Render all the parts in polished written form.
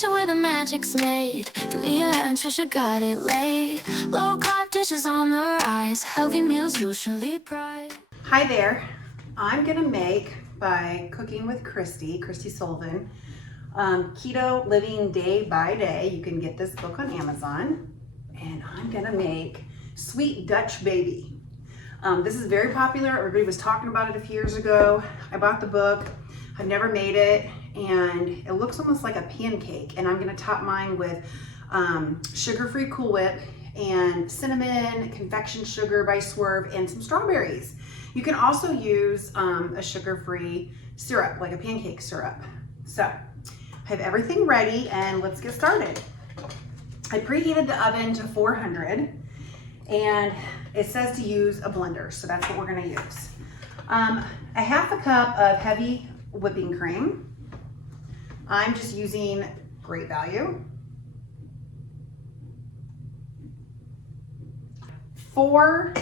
kitchen where the magic's made. Leah and Trisha got it laid. Low-carb dishes on the rise. Healthy meals usually pride. Hi there. I'm gonna make, by cooking with Christy Sullivan, Keto Living Day by Day. You can get this book on Amazon. And I'm gonna make Sweet Dutch Baby. This is very popular. Everybody was talking about it a few years ago. I bought the book. I've never made it, and it looks almost like a pancake. And I'm gonna top mine with sugar-free Cool Whip and cinnamon, confection sugar by Swerve, and some strawberries. You can also use a sugar-free syrup, like a pancake syrup. So I have everything ready, and let's get started. I preheated the oven to 400, and it says to use a blender, so that's what we're gonna use. A half a cup of heavy whipping cream. I'm just using Great Value. 4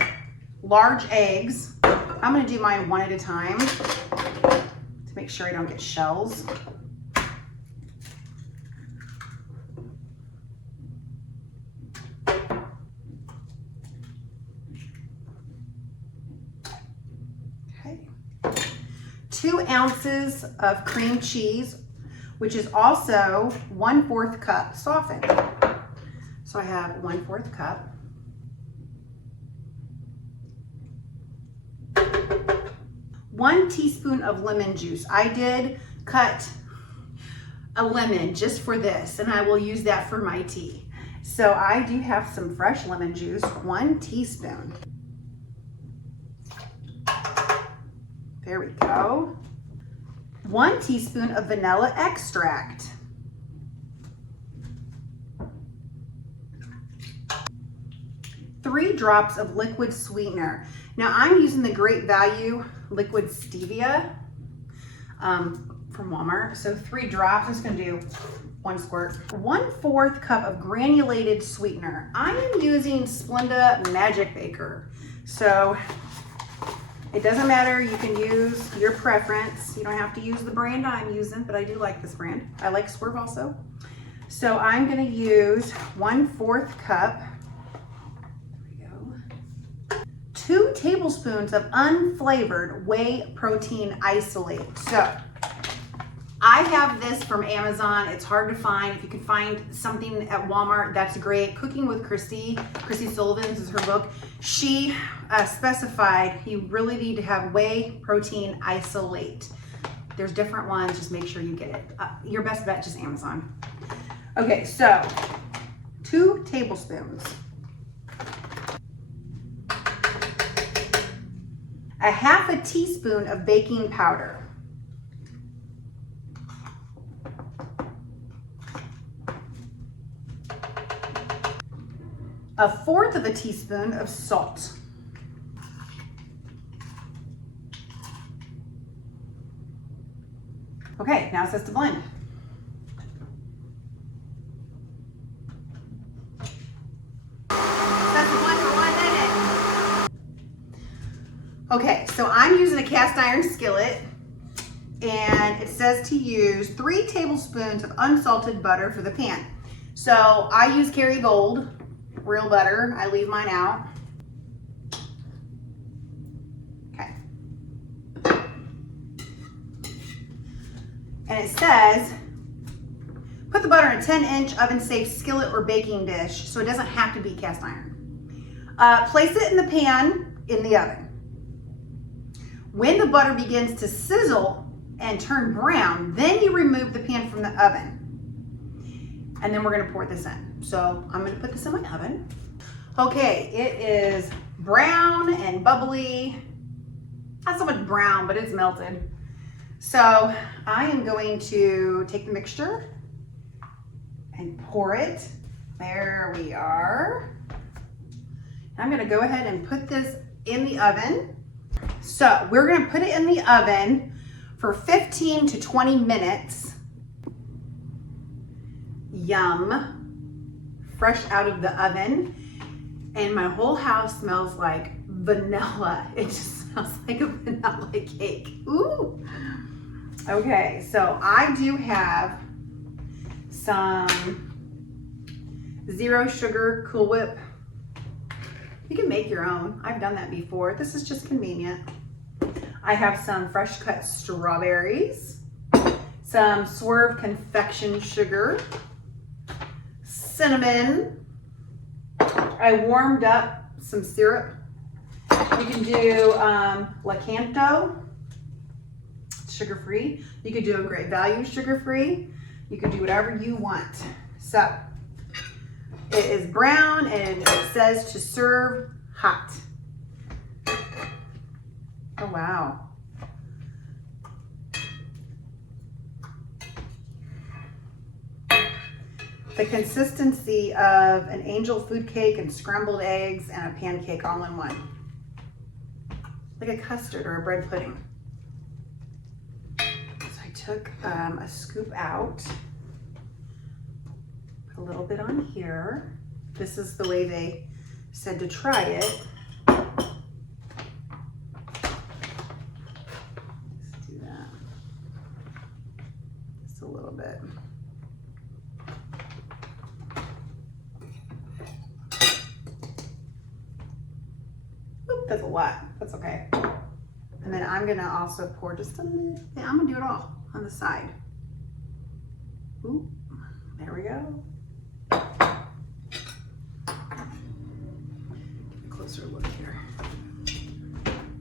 large eggs. I'm gonna do mine one at a time to make sure I don't get shells. Okay. 2 ounces of cream cheese, which is also 1/4 cup softened. So I have 1/4 cup. 1 teaspoon of lemon juice. I did cut a lemon just for this, and I will use that for my tea. So I do have some fresh lemon juice, 1 teaspoon. There we go. 1 teaspoon of vanilla extract. 3 drops of liquid sweetener. Now I'm using the Great Value liquid stevia from Walmart. So 3 drops, I'm just gonna do 1 squirt. 1/4 cup of granulated sweetener. I am using Splenda Magic Baker. So it doesn't matter, you can use your preference. You don't have to use the brand I'm using, but I do like this brand. I like Swerve also. So I'm gonna use 1/4 cup. 2 tablespoons of unflavored whey protein isolate. So I have this from Amazon. It's hard to find. If you can find something at Walmart, that's great. Cooking with Christy Sullivan is her book. She specified you really need to have whey protein isolate. There's different ones, just make sure you get it. Your best bet, just Amazon. Okay, so 2 tablespoons. A half a teaspoon of baking powder. A 1/4 of a teaspoon of salt. Okay, now it says to blend. Okay, so I'm using a cast iron skillet, and it says to use 3 tablespoons of unsalted butter for the pan. So I use Kerrygold real butter. I leave mine out. Okay. And it says, put the butter in a 10-inch oven-safe skillet or baking dish, so it doesn't have to be cast iron. Place it in the pan in the oven. When the butter begins to sizzle and turn brown, then you remove the pan from the oven. And then we're gonna pour this in. So I'm gonna put this in my oven. Okay, it is brown and bubbly. Not so much brown, but it's melted. So I am going to take the mixture and pour it. There we are. I'm gonna go ahead and put this in the oven. So we're gonna put it in the oven for 15 to 20 minutes. Yum, fresh out of the oven. And my whole house smells like vanilla. It just smells like a vanilla cake. Ooh. Okay, so I do have some zero sugar Cool Whip. You can make your own. I've done that before. This is just convenient. I have some fresh cut strawberries, some Swerve confection sugar, cinnamon. I warmed up some syrup. You can do Lakanto, sugar-free. You could do a Great Value sugar-free. You could do whatever you want. So it is brown and it says to serve hot. Oh, wow. The consistency of an angel food cake and scrambled eggs and a pancake all in one. Like a custard or a bread pudding. So I took a scoop out, put a little bit on here. This is the way they said to try it. Let's do that. Just a little bit. That's a lot. That's okay. And then I'm gonna also pour just a little. Yeah, I'm gonna do it all on the side. Ooh, there we go. Get a closer look here.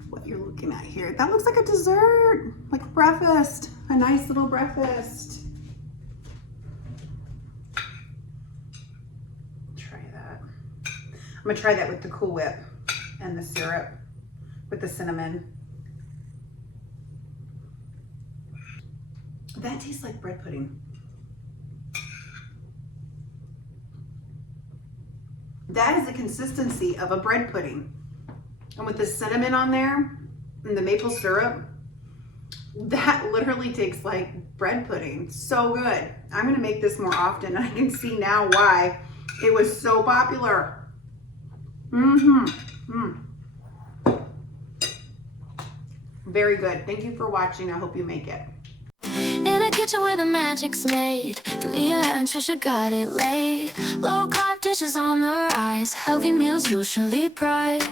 What you're looking at here. That looks like a dessert, like a breakfast. A nice little breakfast. Try that. I'm gonna try that with the Cool Whip and the syrup with the cinnamon. That tastes like bread pudding. That is the consistency of a bread pudding. And with the cinnamon on there and the maple syrup, that literally tastes like bread pudding. So good. I'm gonna make this more often. I can see now why it was so popular. Very good. Thank you for watching. I hope you make it. In a kitchen where the magic's made, Leah and Trisha got it laid. Low-carb dishes on the rise, healthy meals usually prize.